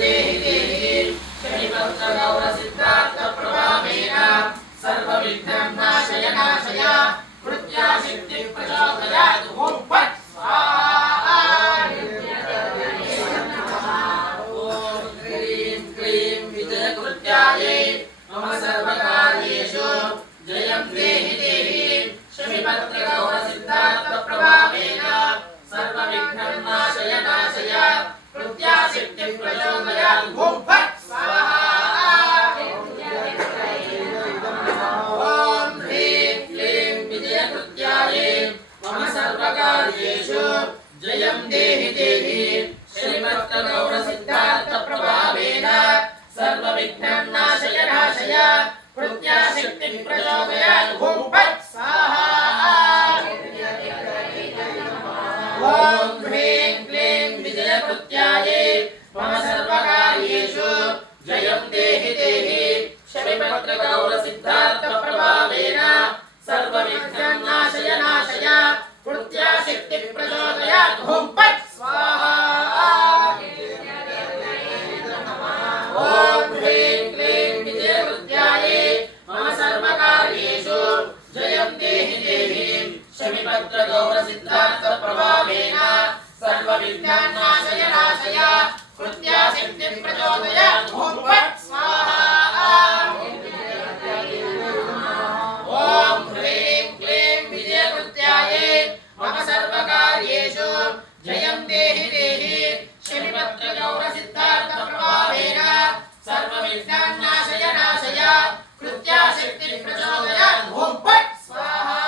देहि देहि श्रीमद्गौरसिद्धार्थप्रभावेन सर्वविघ्नं नाशय नाशय कृत्यासिद्धिं प्रचोदयात् ॐ फट् स्वाहा। ॐ ह्रीं क्लीं विजयकृत्यायै मम सर्वकार्येषु जयं देहि देहि श्रीमद्गौरसिद्धार्थप्रभावेन सर्वविघ्नं नाशय नाशय कृत्यासिद्धिं प्रचोदयात् ॐ फट् स्वाहा। ॐ ह्रीं क्लीं विजयकृत्यायै मम सर्वकार्येषु जयं देहि देहि श्रीमद्गौरसिद्धार्थप्रभावेन सर्वविघ्नं नाशय नाशय कृत्यासिद्धिं प्रचोदयात् ॐ फट् स्वाहा। ॐ ह्रीं क्लीं विजयकृत्यायै मम सर्वकार्येषु जयं देहि देहि श्रीमद्गौरसिद्धार्थप्रभावेन सर्वविघ्नं नाशय नाशय कृत्यासिद्धिं प्रचोदयात् ॐ फट् स्वाहा। ॐ ह्रीं क्लीं विजयकृत्यायै मम सर्वकार्येषु जयं देहि देहि श्रीमद्गौरसिद्धार्थप्रभावेन सर्वविघ्नं नाशय नाशय कृत्यासिद्धिं प्रचोदयात् ॐ फट् स्वाहा। ॐ ह्रीं क्लीं विजयकृत्यायै मम सर्वकार्येषु जयं देहि देहि श्रीमद्गौरसिद्धार्थप्रभावेन सर्वविघ्नं नाशय नाशय कृत्यासिद्धिं प्रचोदयात् ॐ फट् स्वाहा।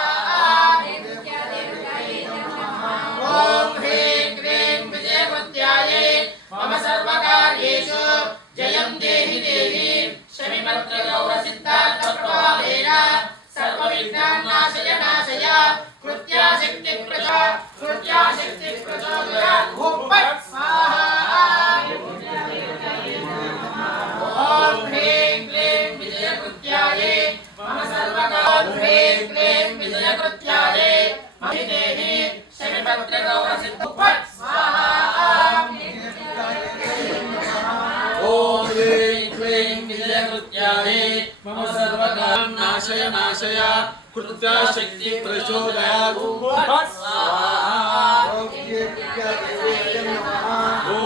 ॐ ह्रीं क्लीं विजयकृत्यायै मम सर्वकार्येषु जयं देहि देहि श्रीमद्गौरसिद्धार्थप्रभावेन सर्वविघ्नं नाशय नाशय कृत्यासिद्धिं प्रचोदयात् ॐ फट् स्वाहा। ॐ ह्रीं क्लीं विजयकृत्यायै मम सर्वकार्येषु विजयकृत्यायै महि देहि श्रीमद्गौरसिद्धार्थप्रभावेन फट् स्वाहा। ॐ ह्रीं क्लीं विजयकृत्यायै मम सर्वकार्यं नाशय नाशय कृत्यासिद्धिं प्रचोदयात् ॐ फट् स्वाहा। ॐ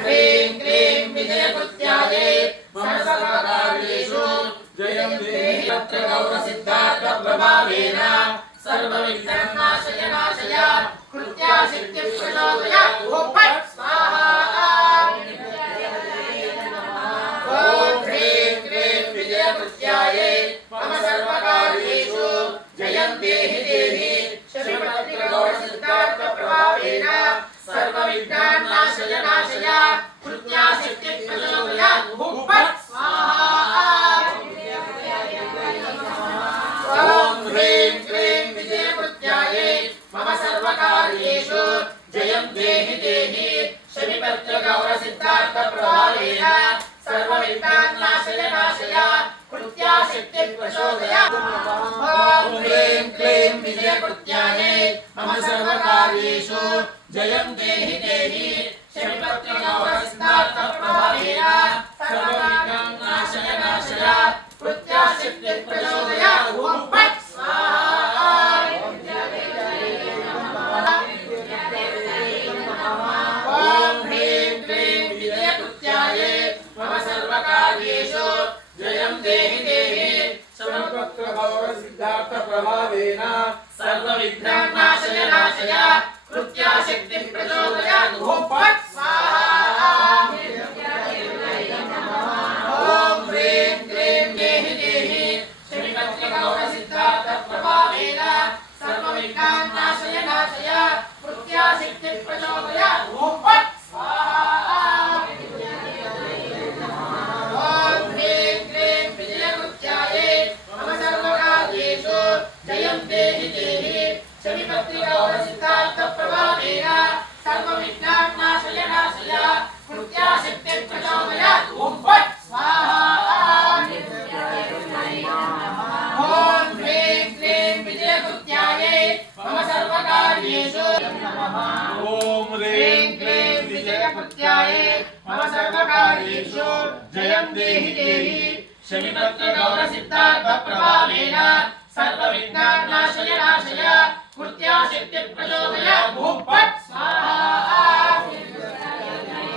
ह्रीं क्लीं विजयकृत्यायै मम सर्वकार्येषु जयं देहि श्रीमद्गौरसिद्धार्थप्रभावेन सर्वविघ्नं नाशय नाशय कृत्यासिद्धिं प्रचोदयात् ॐ फट् स्वाहा। ॐ ह्रीं क्लीं विजयकृत्यायै मम सर्वकार्येषु जयं देहि देहि श्रीमद्गौरसिद्धार्थप्रभावेन सर्वविघ्नं नाशय नाशय कृत्यासिद्धिं प्रचोदयात् ॐ फट् स्वाहा। ॐ ह्रीं क्लीं विजयकृत्यायै मम सर्वकार्येषु जयं देहि देहि श्रीमद्गौरसिद्धार्थप्रभावेन सर्वविघ्नं नाशय नाशय कृत्यासिद्धिं प्रचोदयात् ॐ ह्रीं क्लीं विजयकृत्यायै मम सर्वकार्येषु जयं देहि देहि श्रीमद्गौरसिद्धार्थप्रभावेन सर्वविघ्नं नाशय नाशय कृत्यासिद्धिं प्रचोदयात् ॐ फट् स्वाहा। ॐ ह्रीं क्लीं विजयकृत्यायै मम सर्वकार्येषु जयं देहि देहि श्रीमद्गौरसिद्धार्थप्रभावेन सर्वविघ्नं नाशय नाशय कृत्यासिद्धिं प्रचोदयात् ॐ फट् स्वाहा। ॐ ह्रीं क्लीं देहि देहि श्रीमद्गौरसिद्धार्थप्रभावेन सर्वविघ्नं नाशय नाशय कृत्यासिद्धिं प्रचोदयात् ॐ फट् स्वाहा। ॐ ह्रीं क्लीं विजयकृत्यायै मम सर्वकार्येषु जयं देहि देहि कृत्याये मम सर्वकार्येषु जयं देहि देहि शनिपत्र गौर सिद्धार्थ प्रभावे